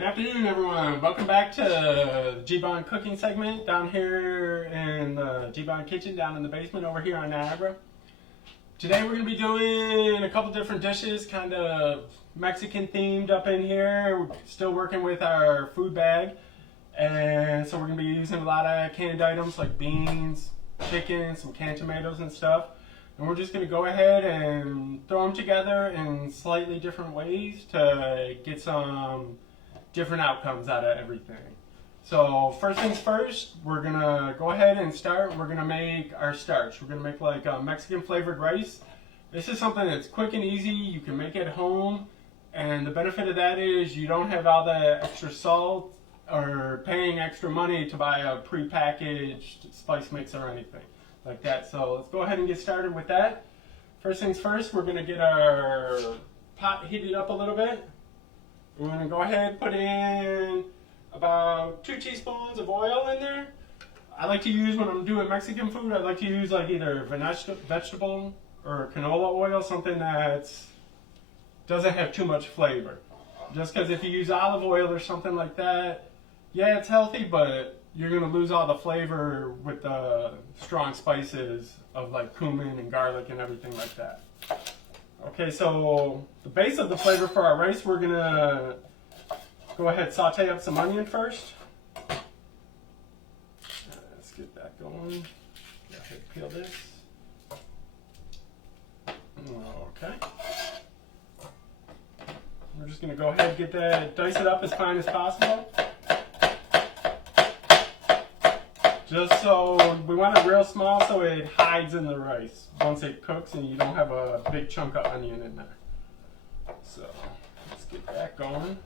Good afternoon, everyone. Welcome back to the G-Bond cooking segment down here in the G-Bond kitchen down in the basement over here on Niagara. Today we're going to be doing a couple different dishes, kind of Mexican themed up in here. We're still working with our food bag, and so we're going to be using a lot of canned items like beans, chicken, some canned tomatoes and stuff. And we're just going to go ahead and throw them together in slightly different ways to get some different outcomes out of everything. So first things first, we're going to go ahead and start. We're going to make our starch. We're going to make like a Mexican flavored rice. This is something that's quick and easy. You can make it at home. And the benefit of that is you don't have all the extra salt or paying extra money to buy a prepackaged spice mix or anything like that. So let's go ahead and get started with that. First things first, we're going to get our pot heated up a little bit. We're going to go ahead and put in about 2 teaspoons of oil in there. I like to use, when I'm doing Mexican food, I like to use like either vegetable or canola oil, something that doesn't have too much flavor. Just because if you use olive oil or something like that, yeah, it's healthy, but you're going to lose all the flavor with the strong spices of like cumin and garlic and everything like that. Okay, so the base of the flavor for our rice, we're going to go ahead and saute up some onion first. Let's get that going. Go ahead and peel this. Okay. We're just going to go ahead and get that, dice it up as fine as possible. Just so, we want it real small so it hides in the rice once it cooks and you don't have a big chunk of onion in there. So, let's get that going.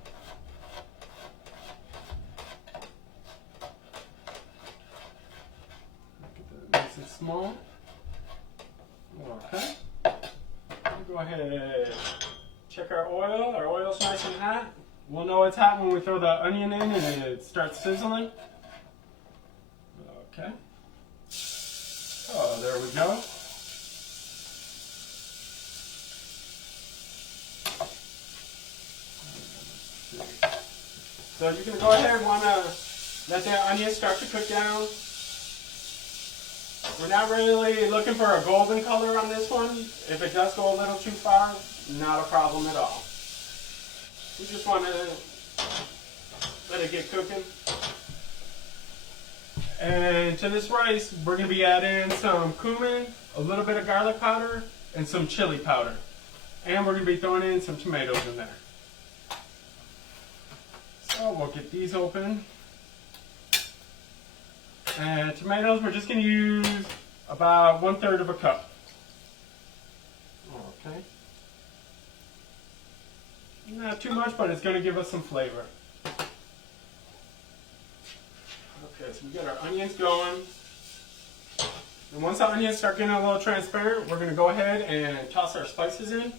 Get that nice and small. Okay. Go ahead and check our oil. Our oil's nice and hot. We'll know it's hot when we throw the onion in and it starts sizzling. Okay. Oh, there we go. So you can go ahead and want to let that onion start to cook down. We're not really looking for a golden color on this one. If it does go a little too far, not a problem at all. We just want to let it get cooking. And to this rice, we're going to be adding some cumin, a little bit of garlic powder, and some chili powder. And we're going to be throwing in some tomatoes in there. So we'll get these open. And tomatoes, we're just going to use about 1/3 of a cup. Okay. Not too much, but it's going to give us some flavor. Okay, so we got our onions going. And once the onions start getting a little transparent, we're going to go ahead and toss our spices in.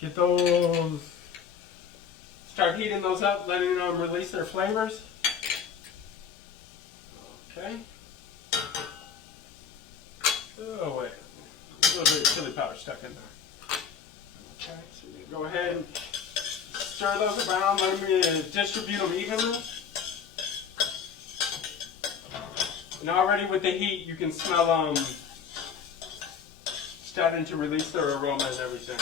Get those, start heating those up, letting them release their flavors. Okay. Oh wait, a little bit of chili powder stuck in there. Okay, so you go ahead and stir those around, let them distribute them evenly. And already with the heat, you can smell them starting to release their aroma and everything.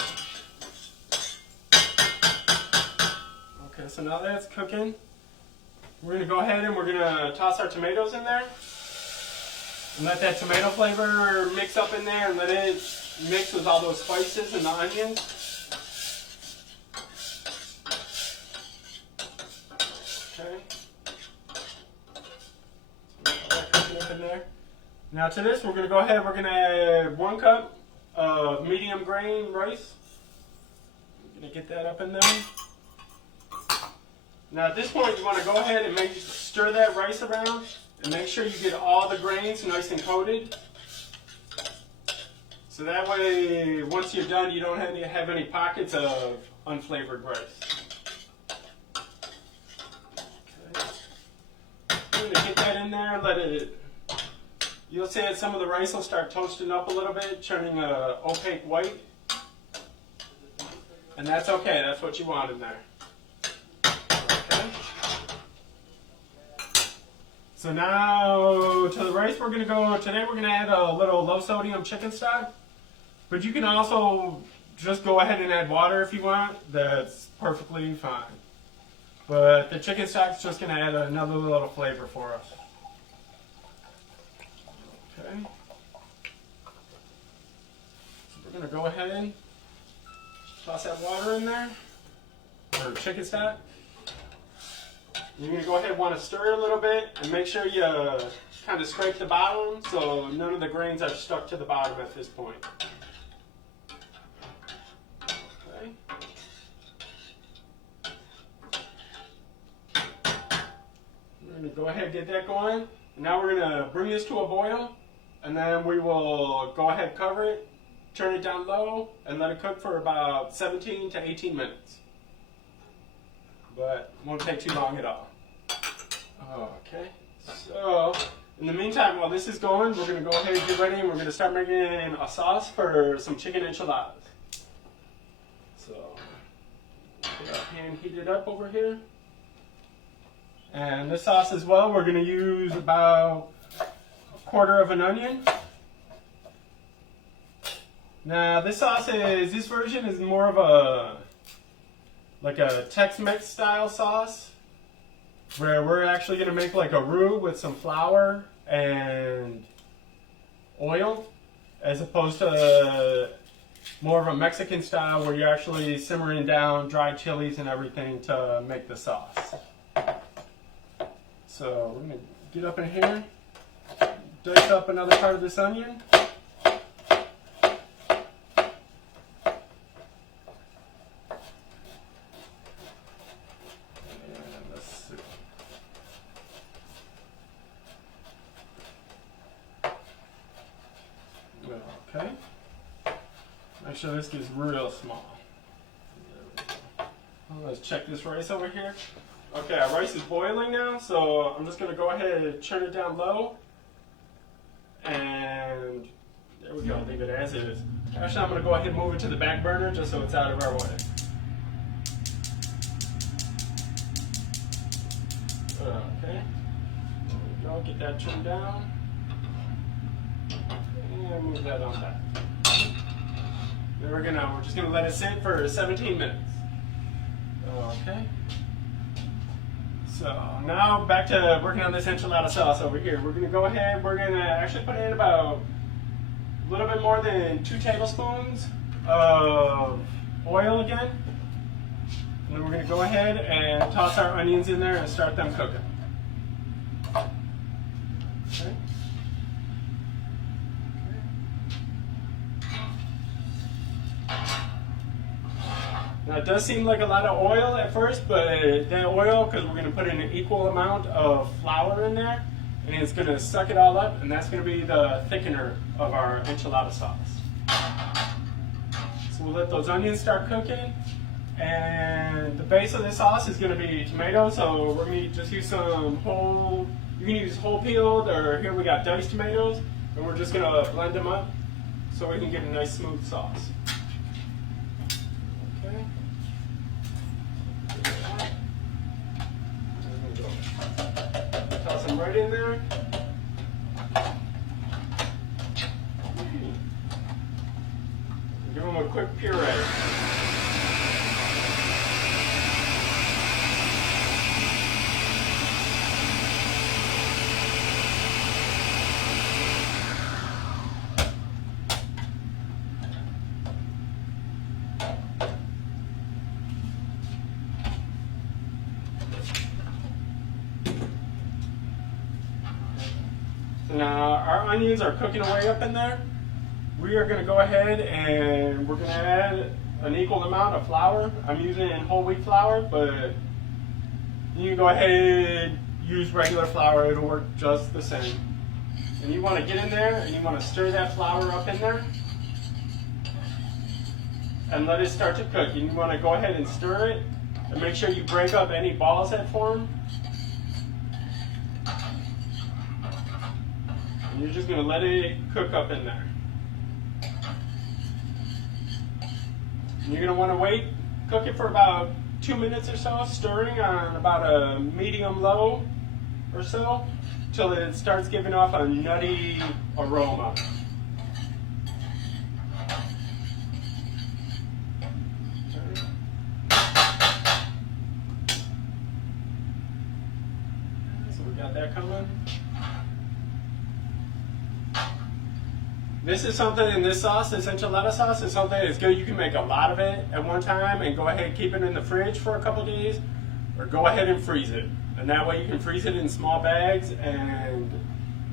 Okay, so now that's cooking. We're going to go ahead and we're going to toss our tomatoes in there. And let that tomato flavor mix up in there and let it mix with all those spices and the onions. Okay. In there. Now to this, we're going to go ahead, we're going to add 1 cup of medium grain rice. I'm going to get that up in there. Now at this point, you want to go ahead and stir that rice around and make sure you get all the grains nice and coated. So that way, once you're done, you don't have any pockets of unflavored rice. Okay. I'm going to get that in there, let it. You'll see that some of the rice will start toasting up a little bit, turning opaque white. And that's okay, that's what you want in there. Okay. So now to the rice we're going to go, today we're going to add a little low sodium chicken stock. But you can also just go ahead and add water if you want. That's perfectly fine. But the chicken stock is just going to add another little flavor for us. Okay. So we're going to go ahead and toss that water in there, or chicken stock. You're going to go ahead and want to stir it a little bit and make sure you kind of scrape the bottom so none of the grains are stuck to the bottom at this point. Okay. We're going to go ahead and get that going. Now we're going to bring this to a boil, and then we will go ahead and cover it, turn it down low, and let it cook for about 17 to 18 minutes. But it won't take too long at all. Okay, so in the meantime, while this is going, we're going to go ahead and get ready, and we're going to start making a sauce for some chicken enchiladas. So, get our pan heated up over here. And this sauce as well, we're going to use about a quarter of an onion. Now this version is more of a Tex-Mex style sauce, where we're actually going to make like a roux with some flour and oil, as opposed to more of a Mexican style where you're actually simmering down dried chilies and everything to make the sauce. So we're going to get up in here, dice up another part of this onion. Okay. Make sure this gets real small. Let's check this rice over here. Okay, our rice is boiling now, so I'm just going to go ahead and turn it down low. And there we go, leave it as is. Actually, I'm going to go ahead and move it to the back burner just so it's out of our way. Okay, there we go, get that turned down. And move that on back. There we go. Now we're just going to let it sit for 17 minutes. Okay. So now back to working on this enchilada sauce over here. We're going to go ahead, we're going to actually put in about a little bit more than 2 tablespoons of oil again. And then we're going to go ahead and toss our onions in there and start them cooking. Okay. Now it does seem like a lot of oil at first, but that oil, because we're going to put in an equal amount of flour in there, and it's going to suck it all up, and that's going to be the thickener of our enchilada sauce. So we'll let those onions start cooking, and the base of this sauce is going to be tomatoes, so we're going to just use some whole, you can use whole peeled, or here we got diced tomatoes, and we're just going to blend them up so we can get a nice smooth sauce. Okay. Toss them right in there. Give them a quick puree. Now our onions are cooking away up in there. We are going to go ahead and we're going to add an equal amount of flour. I'm using whole wheat flour, but you can go ahead and use regular flour. It'll work just the same. And you want to get in there and you want to stir that flour up in there and let it start to cook. And you want to go ahead and stir it and make sure you break up any balls that form. And you're just going to let it cook up in there. And you're going to want to wait, cook it for about 2 minutes or so, stirring on about a medium low or so, till it starts giving off a nutty aroma. So we got that coming. This is something in this sauce, this enchilada sauce, is something that's good. You can make a lot of it at one time and go ahead and keep it in the fridge for a couple days, or go ahead and freeze it. And that way you can freeze it in small bags and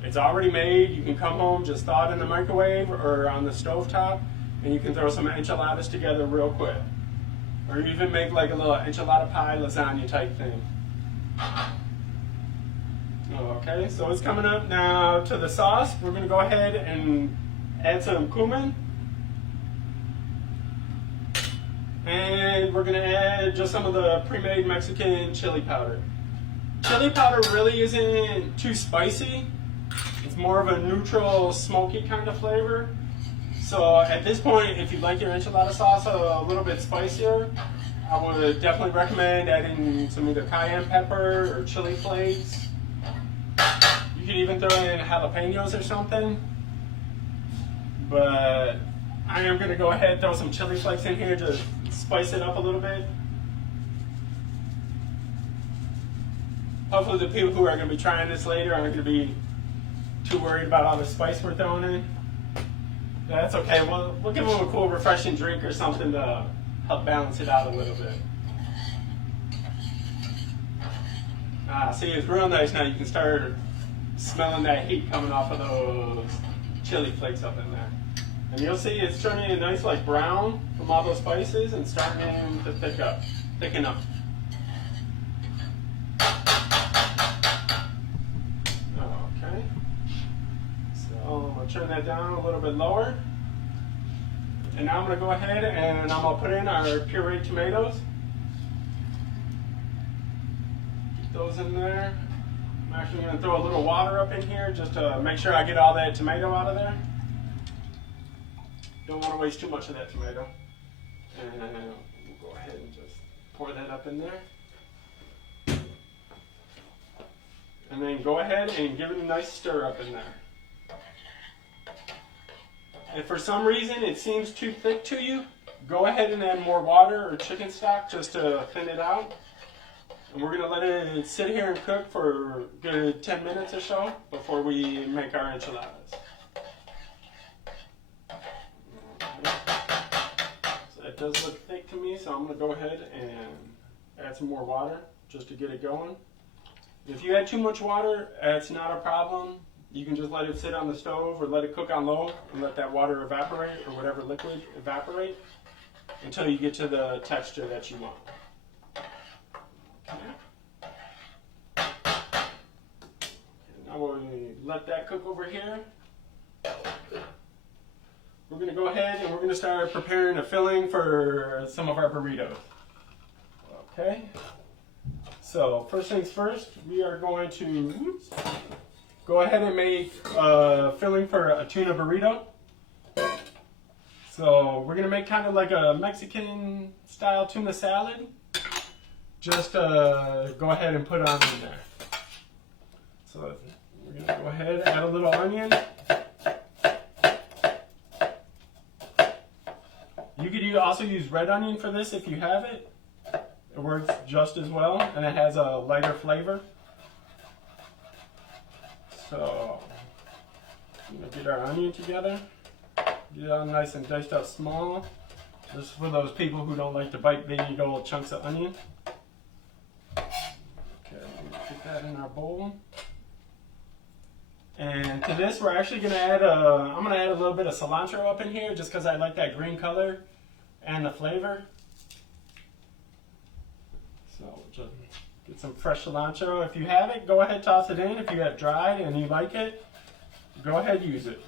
it's already made. You can come home, just thaw it in the microwave or on the stove top, and you can throw some enchiladas together real quick. Or even make like a little enchilada pie lasagna type thing. Okay, so it's coming up now to the sauce. We're going to go ahead and add some cumin. And we're going to add just some of the pre-made Mexican chili powder. Chili powder really isn't too spicy. It's more of a neutral, smoky kind of flavor. So at this point, if you like your enchilada sauce a little bit spicier, I would definitely recommend adding some either cayenne pepper or chili flakes. You could even throw in jalapenos or something. But I am going to go ahead and throw some chili flakes in here to spice it up a little bit. Hopefully the people who are going to be trying this later aren't going to be too worried about all the spice we're throwing in. That's okay. We'll give them a cool, refreshing drink or something to help balance it out a little bit. See, it's real nice now. You can start smelling that heat coming off of those chili flakes up in there. And you'll see it's turning a nice like brown from all those spices and starting to thicken up. Okay. So I'm going to turn that down a little bit lower. And now I'm going to go ahead and I'm going to put in our pureed tomatoes. Get those in there. I'm actually going to throw a little water up in here just to make sure I get all that tomato out of there. Don't want to waste too much of that tomato. And we'll go ahead and just pour that up in there. And then go ahead and give it a nice stir up in there. If for some reason it seems too thick to you, go ahead and add more water or chicken stock just to thin it out. And we're going to let it sit here and cook for a good 10 minutes or so before we make our enchiladas. So it does look thick to me, so I'm going to go ahead and add some more water just to get it going. If you add too much water, it's not a problem. You can just let it sit on the stove or let it cook on low and let that water evaporate or whatever liquid evaporate until you get to the texture that you want. Okay. Now we'll let that cook over here. We're going to go ahead and we're going to start preparing a filling for some of our burritos. Okay. So first things first, we are going to go ahead and make a filling for a tuna burrito. So we're going to make kind of like a Mexican style tuna salad. Just go ahead and put it on in there. So we're going to go ahead and add a little onion. You could also use red onion for this if you have it. It works just as well, and it has a lighter flavor. So, I'm going to get our onion together. Get it all nice and diced up small. Just for those people who don't like to bite big old chunks of onion. Okay, get that in our bowl. And to this, we're actually going to add I'm going to add a little bit of cilantro up in here just because I like that green color and the flavor. So just get some fresh cilantro. If you have it, go ahead, toss it in. If you have dried and you like it, go ahead, use it.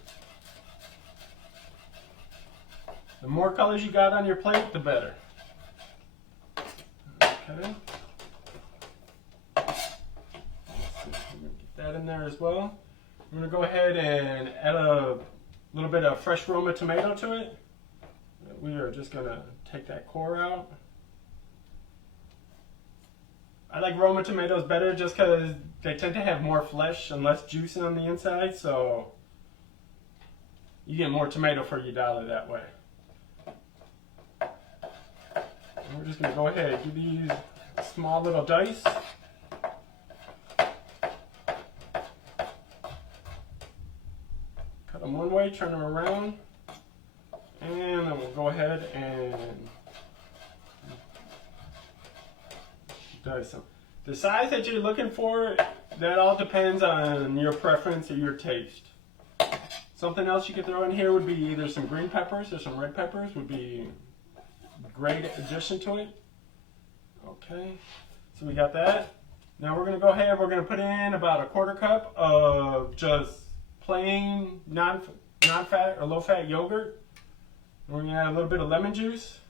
The more colors you got on your plate, the better. Okay. Get that in there as well. I'm going to go ahead and add a little bit of fresh Roma tomato to it. We are just going to take that core out. I like Roma tomatoes better just because they tend to have more flesh and less juice on the inside, so you get more tomato for your dollar that way. And we're just going to go ahead and give these small little dice. Cut them one way, turn them around, and then we'll go ahead and dice them. The size that you're looking for, that all depends on your preference or your taste. Something else you could throw in here would be either some green peppers or some red peppers would be a great addition to it. Okay, so we got that. Now we're going to go ahead, we're going to put in about a 1/4 cup of just plain non-fat or low-fat yogurt. We're going to add a little bit of lemon juice.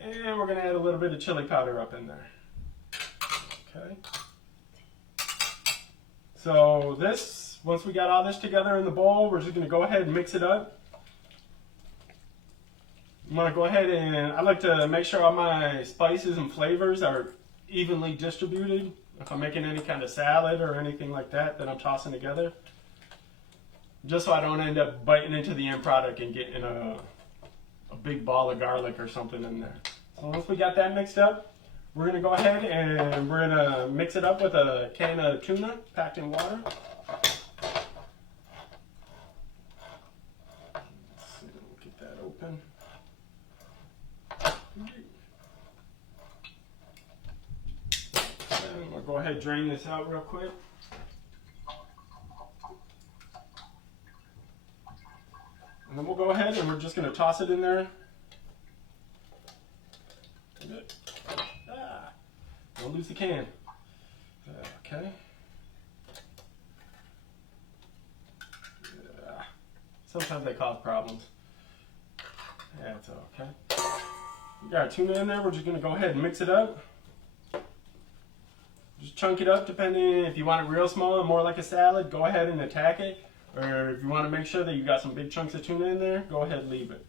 And we're going to add a little bit of chili powder up in there. Okay. So this, once we got all this together in the bowl, we're just going to go ahead and mix it up. I'm going to go ahead and I like to make sure all my spices and flavors are evenly distributed. If I'm making any kind of salad or anything like that I'm tossing together. Just so I don't end up biting into the end product and getting a big ball of garlic or something in there. So once we got that mixed up, we're going to go ahead and we're going to mix it up with a can of tuna packed in water. Let's see, we'll get that open. And we'll go ahead and drain this out real quick. And then we'll go ahead and we're just going to toss it in there. Don't lose the can. Okay. Sometimes they cause problems. That's okay. We got our tuna in there. We're just going to go ahead and mix it up. Just chunk it up depending if you want it real small and more like a salad, go ahead and attack it. Or if you want to make sure that you got some big chunks of tuna in there, go ahead and leave it.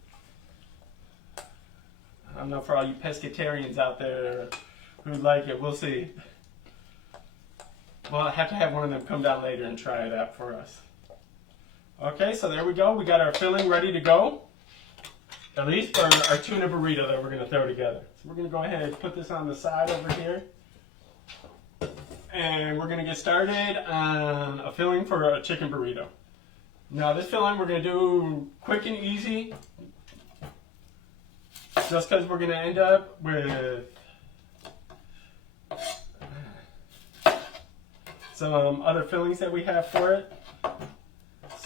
I don't know for all you pescatarians out there who like it, we'll see. Well, I have to have one of them come down later and try it out for us. Okay, so there we go. We got our filling ready to go. At least for our tuna burrito that we're going to throw together. So we're going to go ahead and put this on the side over here. And we're going to get started on a filling for a chicken burrito. Now this filling we're going to do quick and easy. Just because we're going to end up with some other fillings that we have for it.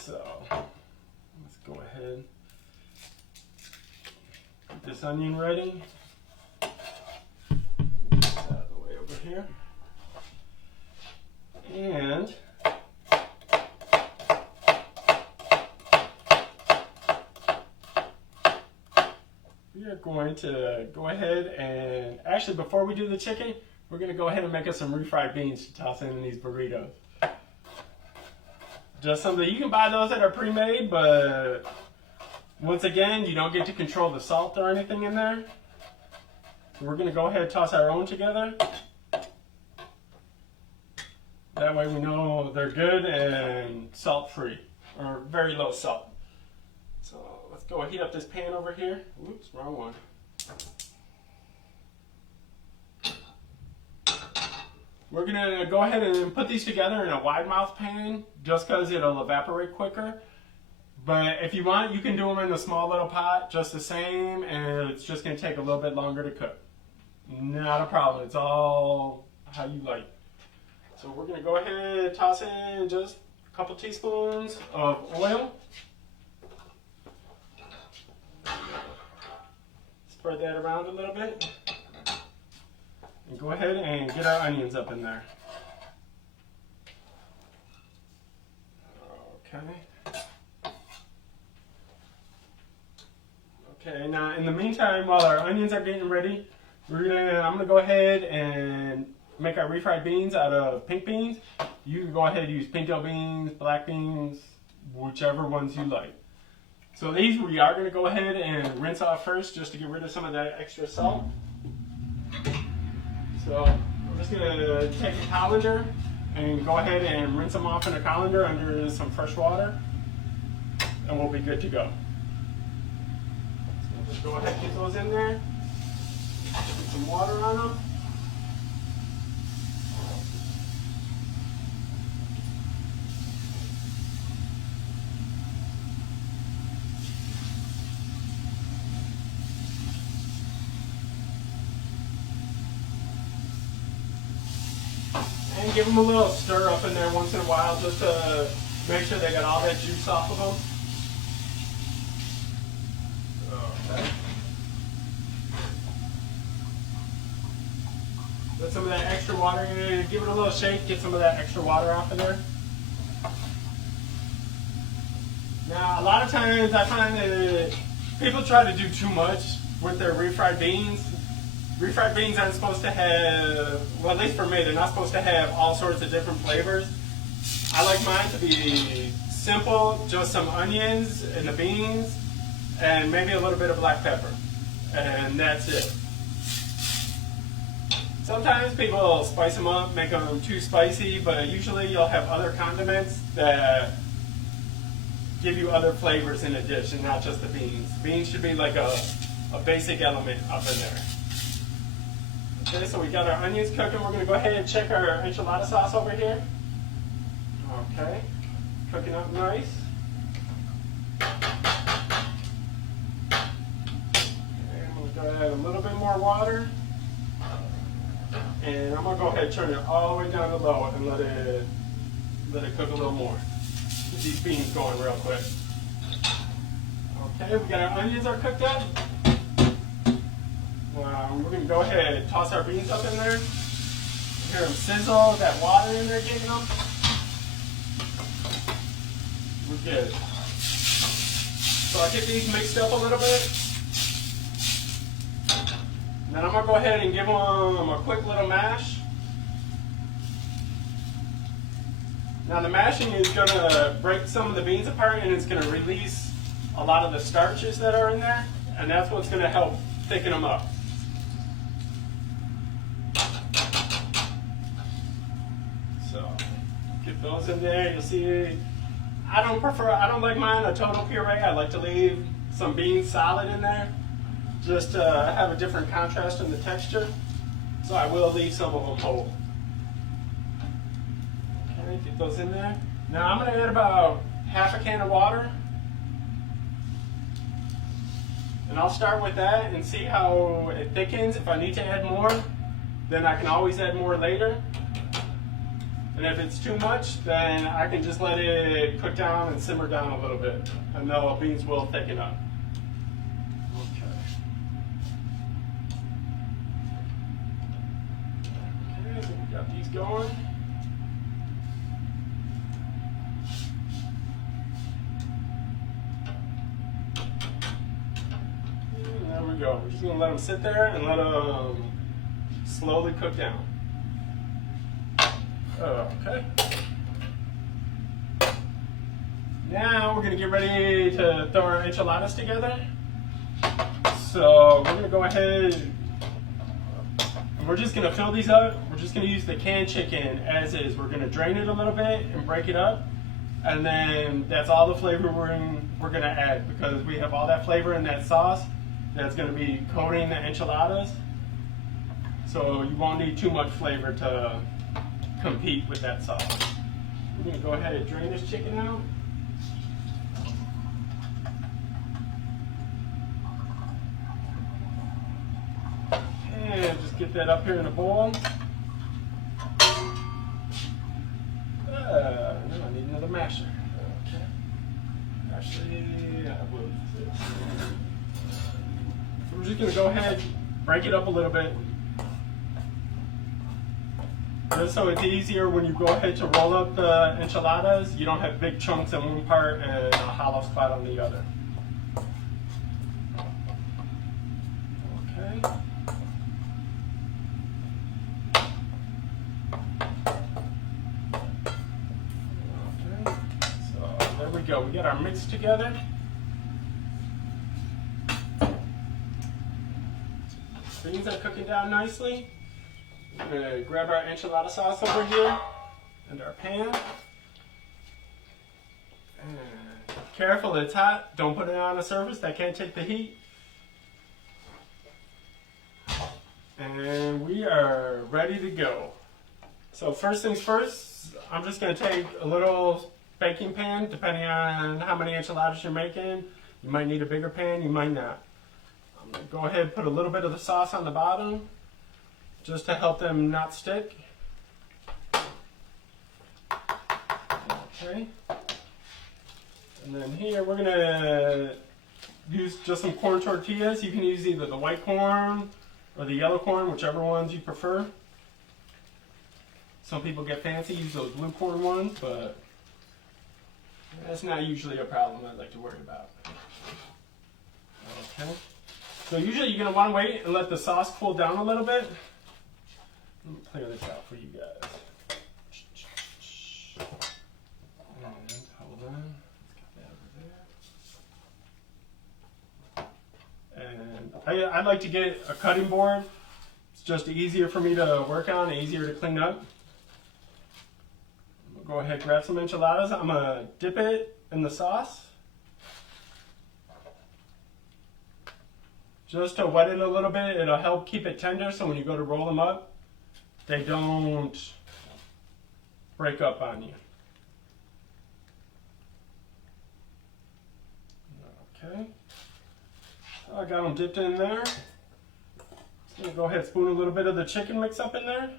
So let's go ahead. Get this onion ready. Get this out of the way over here. And we are going to go ahead and, actually before we do the chicken, we're going to go ahead and make us some refried beans to toss in these burritos. Just something, you can buy those that are pre-made, but once again, you don't get to control the salt or anything in there. So we're going to go ahead and toss our own together. That way we know they're good and salt-free, or very low salt. So let's go heat up this pan over here. Oops, wrong one. We're going to go ahead and put these together in a wide mouth pan just because it'll evaporate quicker. But if you want, you can do them in a small little pot just the same, and it's just going to take a little bit longer to cook. Not a problem. It's all how you like. So we're going to go ahead and toss in just a couple teaspoons of oil. Spread that around a little bit. And go ahead and get our onions up in there. Okay. Okay, now in the meantime, while our onions are getting ready, I'm gonna go ahead and make our refried beans out of pink beans. You can go ahead and use pinto beans, black beans, whichever ones you like. So these we are going to go ahead and rinse off first just to get rid of some of that extra salt. So I'm just gonna take a colander and go ahead and rinse them off in a colander under some fresh water, and we'll be good to go. So just go ahead and get those in there. Put some water on them. And give them a little stir up in there once in a while just to make sure they got all that juice off of them. Okay. Get some of that extra water, give it a little shake, get some of that extra water off of there. Now, a lot of times I find that people try to do too much with their refried beans. Refried beans aren't supposed to have, well, at least for me, they're not supposed to have all sorts of different flavors. I like mine to be simple, just some onions and the beans, and maybe a little bit of black pepper, and that's it. Sometimes people spice them up, make them too spicy, but usually you'll have other condiments that give you other flavors in a dish and not just the beans. Beans should be like a basic element up in there. Okay, so we got our onions cooking. We're going to go ahead and check our enchilada sauce over here. Okay, cooking up nice. Okay, I'm going to go add a little bit more water. And I'm going to go ahead and turn it all the way down to low and let it cook a little more. Get these beans going real quick. Okay, we got our onions are cooked up. We're going to go ahead and toss our beans up in there. Hear them sizzle, that water in there getting them. We're good. So I'll get these mixed up a little bit. And then I'm going to go ahead and give them a quick little mash. Now the mashing is going to break some of the beans apart and it's going to release a lot of the starches that are in there. And that's what's going to help thicken them up. So get those in there. You'll see I don't like mine a total puree. I like to leave some beans solid in there just to have a different contrast in the texture. So I will leave some of them whole. Okay, get those in there. Now I'm going to add about half a can of water. And I'll start with that and see how it thickens. If I need to add more, then I can always add more later. And if it's too much, then I can just let it cook down and simmer down a little bit. And the beans will thicken up. Okay. Okay, so we got these going. And there we go. We're just going to let them sit there and let them slowly cook down. Okay. Now we're going to get ready to throw our enchiladas together. So we're going to go ahead and we're just going to fill these up. We're just going to use the canned chicken as is. We're going to drain it a little bit and break it up. And then that's all the flavor we're going to add because we have all that flavor in that sauce that's going to be coating the enchiladas. So you won't need too much flavor to compete with that sauce. We're going to go ahead and drain this chicken out. And just get that up here in a bowl. Now I need another masher. Okay. Actually, I will use this. So we're just going to go ahead, break it up a little bit. Just so it's easier when you go ahead to roll up the enchiladas, you don't have big chunks in one part and a hollow spot on the other. Okay. Okay. So there we go. We got our mix together. Beans are cooking down nicely. We're gonna grab our enchilada sauce over here and our pan. And careful, it's hot. Don't put it on a surface that can't take the heat. And we are ready to go. So first things first, I'm just going to take a little baking pan, depending on how many enchiladas you're making. You might need a bigger pan, you might not. I'm going to go ahead and put a little bit of the sauce on the bottom, just to help them not stick. Okay. And then here we're going to use just some corn tortillas. You can use either the white corn or the yellow corn, whichever ones you prefer. Some people get fancy, use those blue corn ones, but that's not usually a problem I'd like to worry about. Okay. So usually you're going to want to wait and let the sauce cool down a little bit. Let me clear this out for you guys. And hold on. And I like to get a cutting board. It's just easier for me to work on, easier to clean up. I'm gonna go ahead and grab some enchiladas. I'm gonna dip it in the sauce, just to wet it a little bit. It'll help keep it tender, so when you go to roll them up, they don't break up on you. Okay. I got them dipped in there. Just gonna go ahead and spoon a little bit of the chicken mix up in there.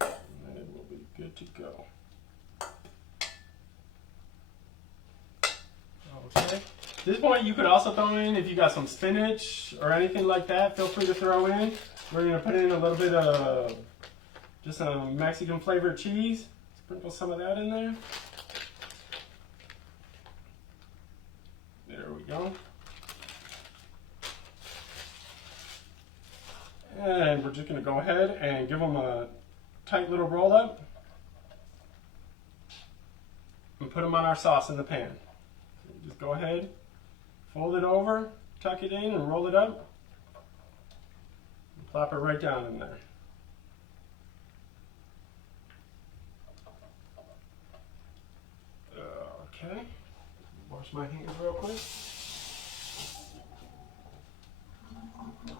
And it will be good to go. Okay. At this point you could also throw in, if you got some spinach or anything like that, feel free to throw in. We're gonna put in a little bit of just some Mexican flavored cheese. Sprinkle some of that in there. There we go. And we're just going to go ahead and give them a tight little roll up and put them on our sauce in the pan. So just go ahead, fold it over, tuck it in and roll it up, and plop it right down in there. Okay. Wash my hands real quick.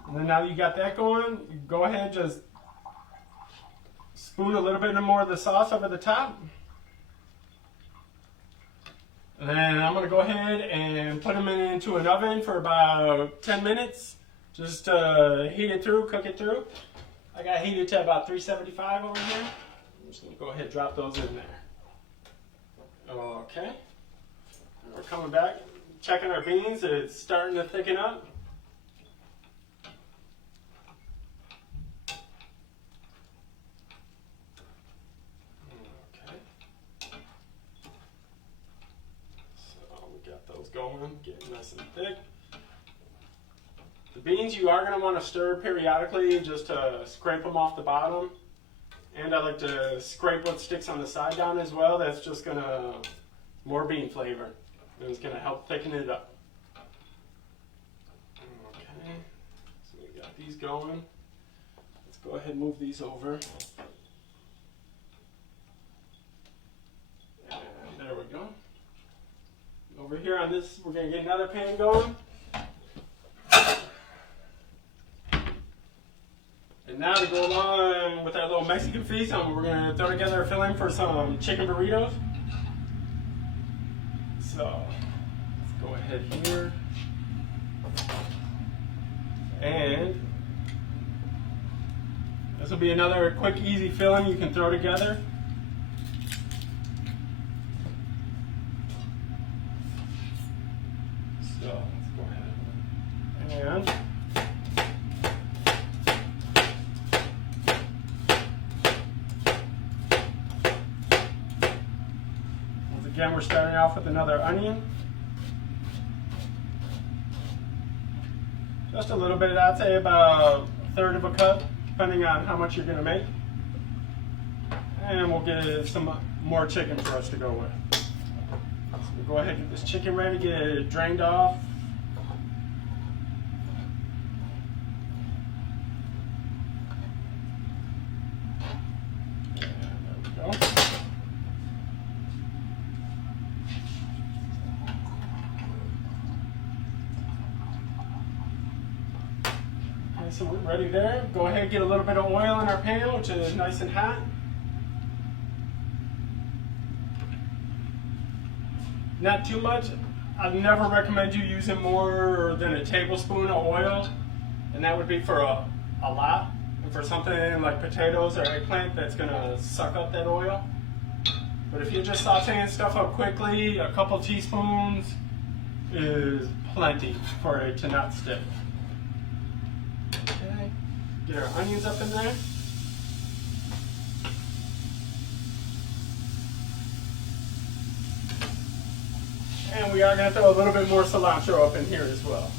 And then now that you got that going, you go ahead and just spoon a little bit more of the sauce over the top. And then I'm going to go ahead and put them into an oven for about 10 minutes. Just heat it through, cook it through. I got heated to about 375 over here. I'm just going to go ahead and drop those in there. Okay. We're coming back, checking our beans. It's starting to thicken up. Okay. So we got those going, getting nice and thick. The beans you are going to want to stir periodically just to scrape them off the bottom. And I like to scrape what sticks on the side down as well. That's just going to more bean flavor. And it's going to help thicken it up. Okay, so we got these going. Let's go ahead and move these over. And there we go. Over here on this, we're going to get another pan going. And now to go along with our little Mexican feast, we're going to throw together a filling for some chicken burritos. So, let's go ahead here, and this will be another quick, easy filling you can throw together. So, let's go ahead and again, we're starting off with another onion. Just a little bit, I'd say about 1/3 of a cup, depending on how much you're going to make. And we'll get some more chicken for us to go with. So we'll go ahead and get this chicken ready, get it drained off. Nice and ready there. Go ahead and get a little bit of oil in our pan, which is nice and hot. Not too much. I'd never recommend you using more than a tablespoon of oil, and that would be for a lot. And for something like potatoes or eggplant, that's going to suck up that oil. But if you're just sauteing stuff up quickly, a couple teaspoons is plenty for it to not stick. Okay, get our onions up in there. And we are going to throw a little bit more cilantro up in here as well.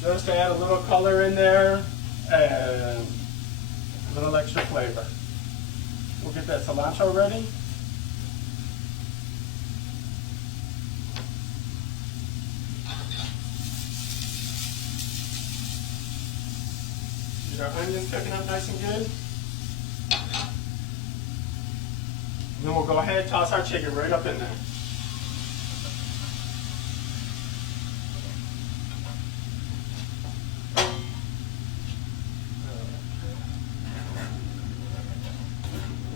Just to add a little color in there and a little extra flavor. We'll get that cilantro ready. Get our onions cooking up nice and good. And then we'll go ahead and toss our chicken right up in there.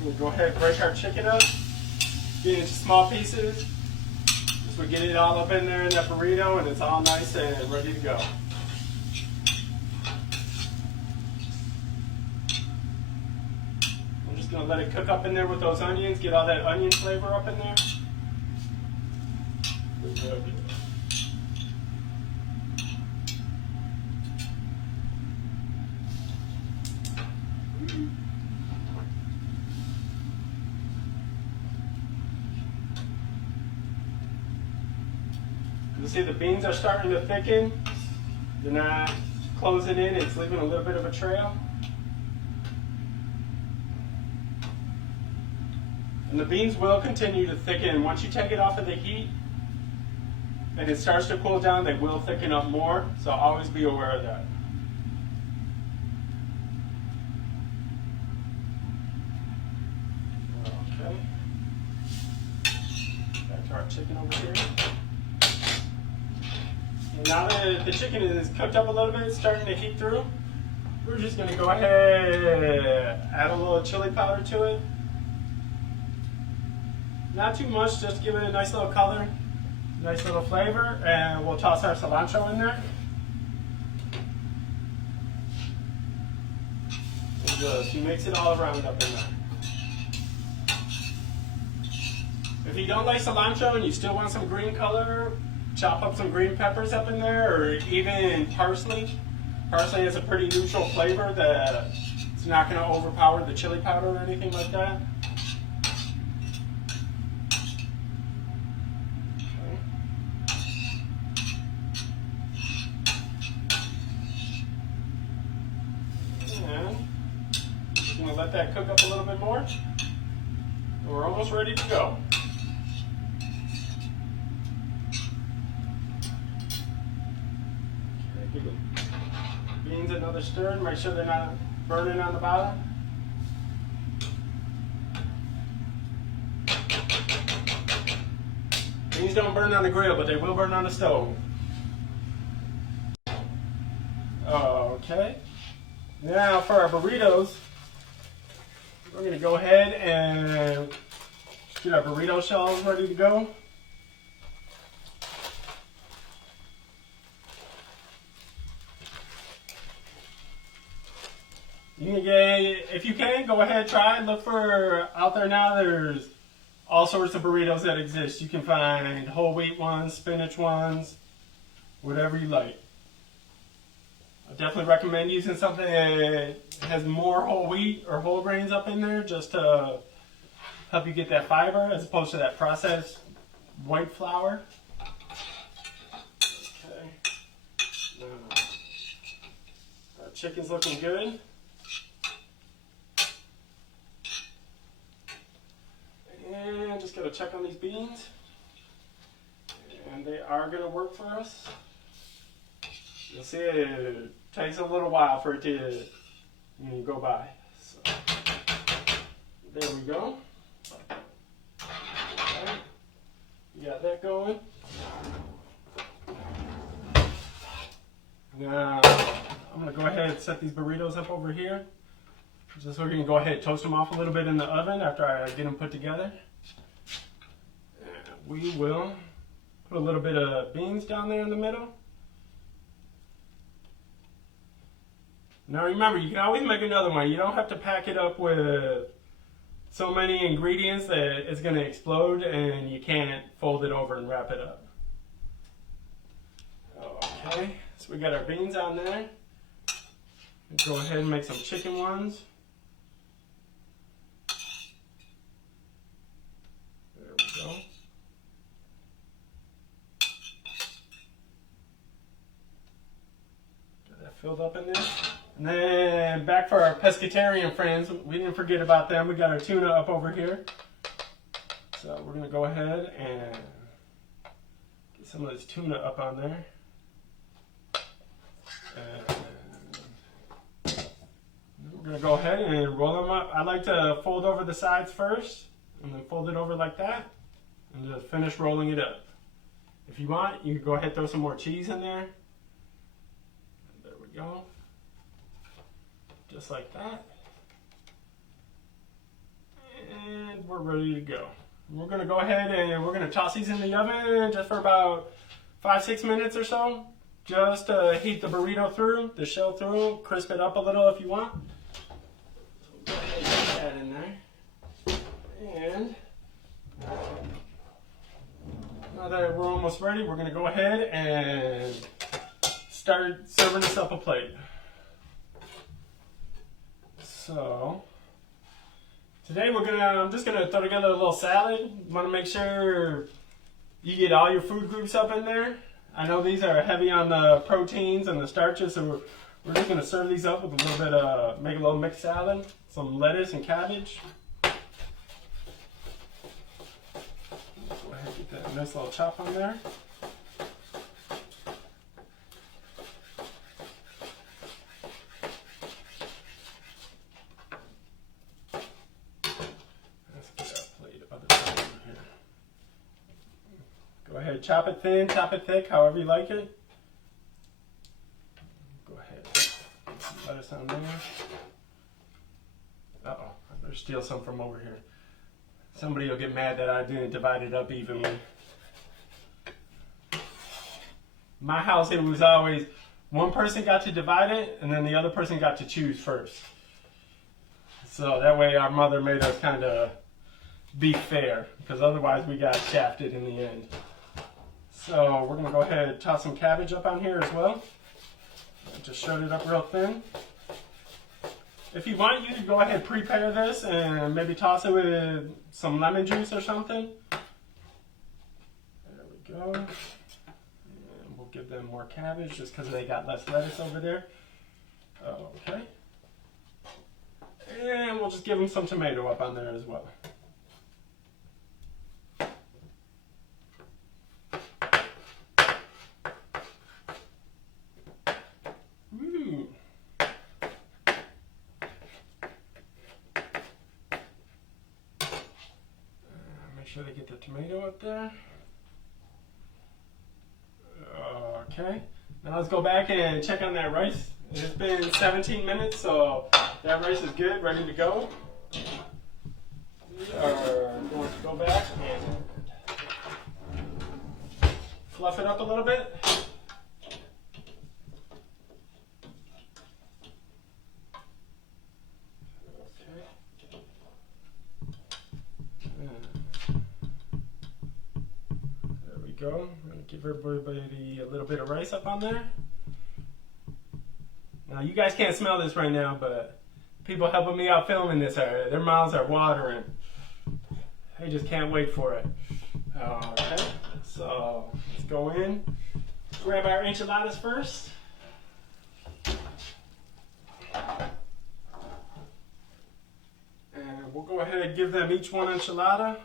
We'll go ahead and break our chicken up, get it into small pieces. Just we get it all up in there in that burrito and it's all nice and ready to go. I'm just going to let it cook up in there with those onions, get all that onion flavor up in there. Good. You see the beans are starting to thicken. They're not closing in, it's leaving a little bit of a trail. And the beans will continue to thicken. Once you take it off of the heat and it starts to cool down, they will thicken up more, so always be aware of that. Okay. Back to our chicken over here. And now that the chicken is cooked up a little bit, it's starting to heat through, we're just going to go ahead, add a little chili powder to it. Not too much, just to give it a nice little color, nice little flavor, and we'll toss our cilantro in there. And just mix it all around up in there. If you don't like cilantro and you still want some green color, chop up some green peppers up in there, or even parsley. Parsley has a pretty neutral flavor that it's not going to overpower the chili powder or anything like that. And just going to let that cook up a little bit more. And we're almost ready to go. Give the beans another stir to make sure they're not burning on the bottom. Beans don't burn on the grill, but they will burn on the stove. Okay. Now for our burritos, we're going to go ahead and get our burrito shells ready to go. You can get, if you can, go ahead, try it. Look for, out there now, there's all sorts of burritos that exist. You can find whole wheat ones, spinach ones, whatever you like. I definitely recommend using something that has more whole wheat or whole grains up in there just to help you get that fiber as opposed to that processed white flour. Okay. Now, our chicken's looking good. And just got to check on these beans. And they are going to work for us. You'll see it takes a little while for it to go by. So, there we go. Okay. You got that going. set these burritos up over here. Just so we can go ahead and toast them off a little bit in the oven after I get them put together. And we will put a little bit of beans down there in the middle. Now remember, you can always make another one. You don't have to pack it up with so many ingredients that it's going to explode and you can't fold it over and wrap it up. Okay, so we got our beans on there. Go ahead and make some chicken ones. There we go. Got that filled up in there. And then back for our pescatarian friends, we didn't forget about them. We got our tuna up over here. So we're going to go ahead and get some of this tuna up on there. And we're going to go ahead and roll them up. I like to fold over the sides first and then fold it over like that and just finish rolling it up. If you want, you can go ahead and throw some more cheese in there. And there we go. Just like that. And we're ready to go. We're going to go ahead and we're going to toss these in the oven just for about 5-6 minutes or so. Just to heat the burrito through, the shell through, crisp it up a little if you want. So go ahead and put that in there. And now that we're almost ready, we're going to go ahead and start serving this up a plate. So today I'm just gonna throw together a little salad. You want to make sure you get all your food groups up in there. I know these are heavy on the proteins and the starches, so we're just gonna serve these up with a little bit of, make a little mixed salad, some lettuce and cabbage. Go ahead and get that nice little chop on there. Go ahead, chop it thin, chop it thick, however you like it. Go ahead, put some lettuce on there. Uh-oh, I better steal some from over here. Somebody will get mad that I didn't divide it up evenly. My house, it was always one person got to divide it, and then the other person got to choose first. So that way our mother made us kind of be fair, because otherwise we got shafted in the end. So we're going to go ahead and toss some cabbage up on here as well. I just showed it up real thin. If you want, you can go ahead and prepare this and maybe toss it with some lemon juice or something. There we go. And we'll give them more cabbage just because they got less lettuce over there. Okay. And we'll just give them some tomato up on there as well. Make sure they get the tomato up there. Okay, now let's go back and check on that rice. It's been 17 minutes, so that rice is good, ready to go. We are going to go back and fluff it up a little bit. Go. I'm going to give everybody a little bit of rice up on there. Now you guys can't smell this right now, but people helping me out filming this, their mouths are watering. They just can't wait for it. Okay, so let's go in. Grab our enchiladas first. And we'll go ahead and give them each one enchilada.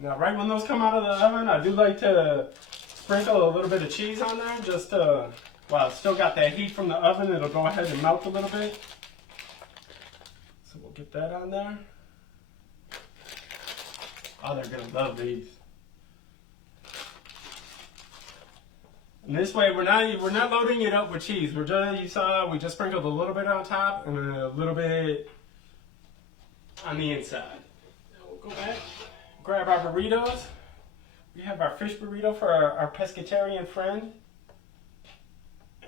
Now, right when those come out of the oven, I do like to sprinkle a little bit of cheese on there, just to, while it's still got that heat from the oven, it'll go ahead and melt a little bit. So we'll get that on there. Oh, they're gonna love these. And this way, we're not loading it up with cheese. We just sprinkled a little bit on top and a little bit on the inside. Now we'll go back, grab our burritos. We have our fish burrito for our pescatarian friend,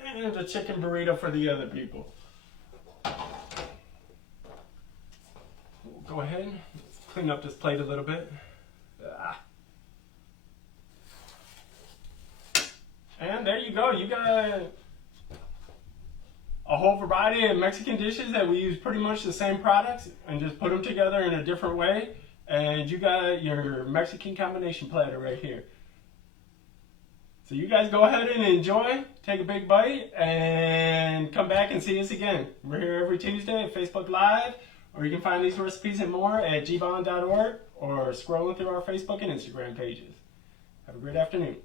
and a chicken burrito for the other people. We'll go ahead and clean up this plate a little bit. And there you go. You got a whole variety of Mexican dishes that we use pretty much the same products and just put them together in a different way. And you got your Mexican combination platter right here. So you guys go ahead and enjoy, take a big bite, and come back and see us again. We're here every Tuesday at Facebook Live, or you can find these recipes and more at gbon.org or scrolling through our Facebook and Instagram pages. Have a great afternoon.